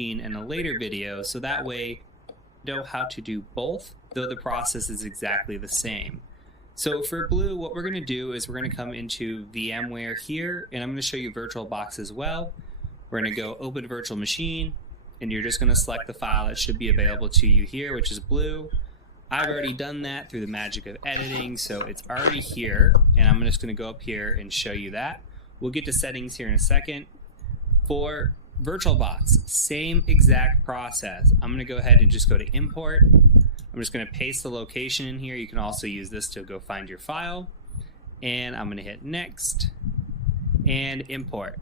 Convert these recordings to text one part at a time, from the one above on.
machine in a later video, so that way you know how to do both, though the process is exactly the same. So for blue, what we're going to do is we're going to come into VMware here, and I'm going to show you VirtualBox as well. We're going to go open virtual machine, and you're just going to select the file that should be available to you here, which is blue. I've already done that through the magic of editing, so it's already here, and I'm just going to go up here and show you that. We'll get to settings here in a second. For VirtualBox, same exact process. I'm going to go ahead and just go to import. I'm just going to paste the location in here. You can also use this to go find your file. And I'm going to hit next and import.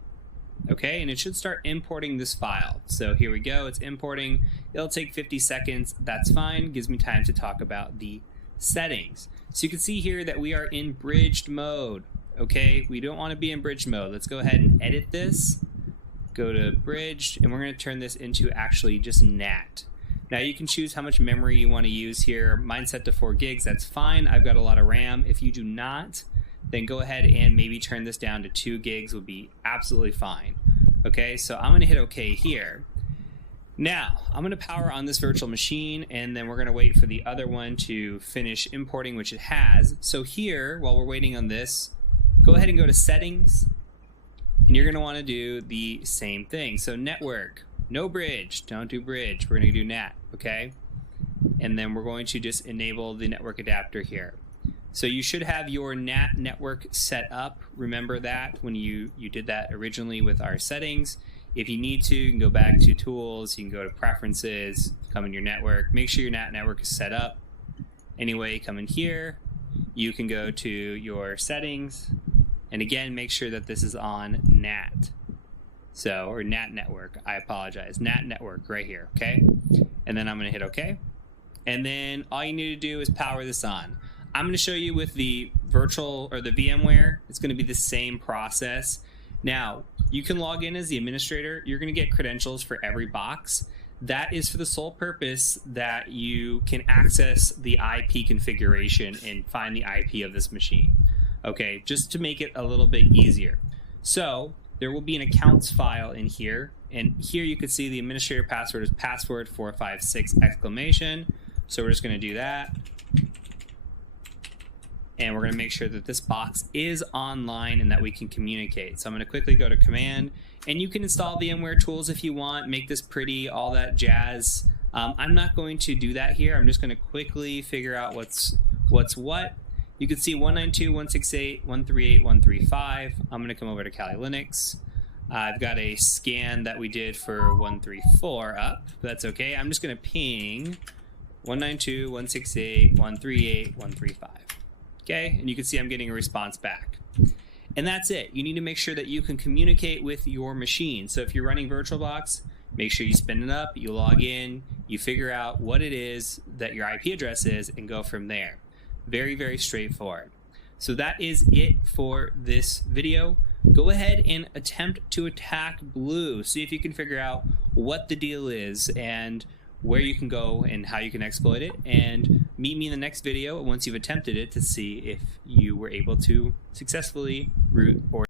Okay, and it should start importing this file. So here we go, it's importing. It'll take 50 seconds. That's fine. Gives me time to talk about the settings. So you can see here that we are in bridged mode. Okay, we don't want to be in bridged mode. Let's go ahead and edit this. Go to bridged, and we're going to turn this into actually just NAT. Now you can choose how much memory you want to use here. Mine's set to 4 gigs, that's fine. I've got a lot of RAM. If you do not, then go ahead and maybe turn this down to 2 gigs would be absolutely fine. Okay, so I'm going to hit OK here. Now, I'm going to power on this virtual machine, and then we're going to wait for the other one to finish importing, which it has. So here, while we're waiting on this, go ahead and go to Settings, and you're going to want to do the same thing. So network, no bridge, don't do bridge. We're going to do NAT, okay? And then we're going to just enable the network adapter here. So you should have your NAT network set up. Remember that when you did that originally with our settings. If you need to, you can go back to Tools, you can go to Preferences, come in your network, make sure your NAT network is set up. Anyway, come in here, you can go to your settings, and again, make sure that this is on NAT. So, or NAT network, I apologize, NAT network right here, okay? And then I'm gonna hit okay. And then all you need to do is power this on. I'm gonna show you with the virtual, or the VMware, it's gonna be the same process. Now, you can log in as the administrator. You're gonna get credentials for every box. That is for the sole purpose that you can access the IP configuration and find the IP of this machine. Okay, just to make it a little bit easier. So there will be an accounts file in here, and here you can see the administrator password is password456 ! So we're just going to do that, and we're going to make sure that this box is online and that we can communicate. So I'm going to quickly go to command, and you can install VMware Tools if you want, make this pretty, all that jazz. I'm not going to do that here. I'm just going to quickly figure out what's what. You can see 192.168.138.135. I'm going to come over to Kali Linux. I've got a scan that we did for 134 up. That's okay. I'm just going to ping 192.168.138.135. Okay, and you can see I'm getting a response back. And that's it. You need to make sure that you can communicate with your machine. So if you're running VirtualBox, make sure you spin it up, you log in, you figure out what it is that your IP address is, and go from there. Very, very straightforward. So that is it for this video. Go ahead and attempt to attack blue. See if you can figure out what the deal is and where you can go and how you can exploit it. And meet me in the next video once you've attempted it to see if you were able to successfully root or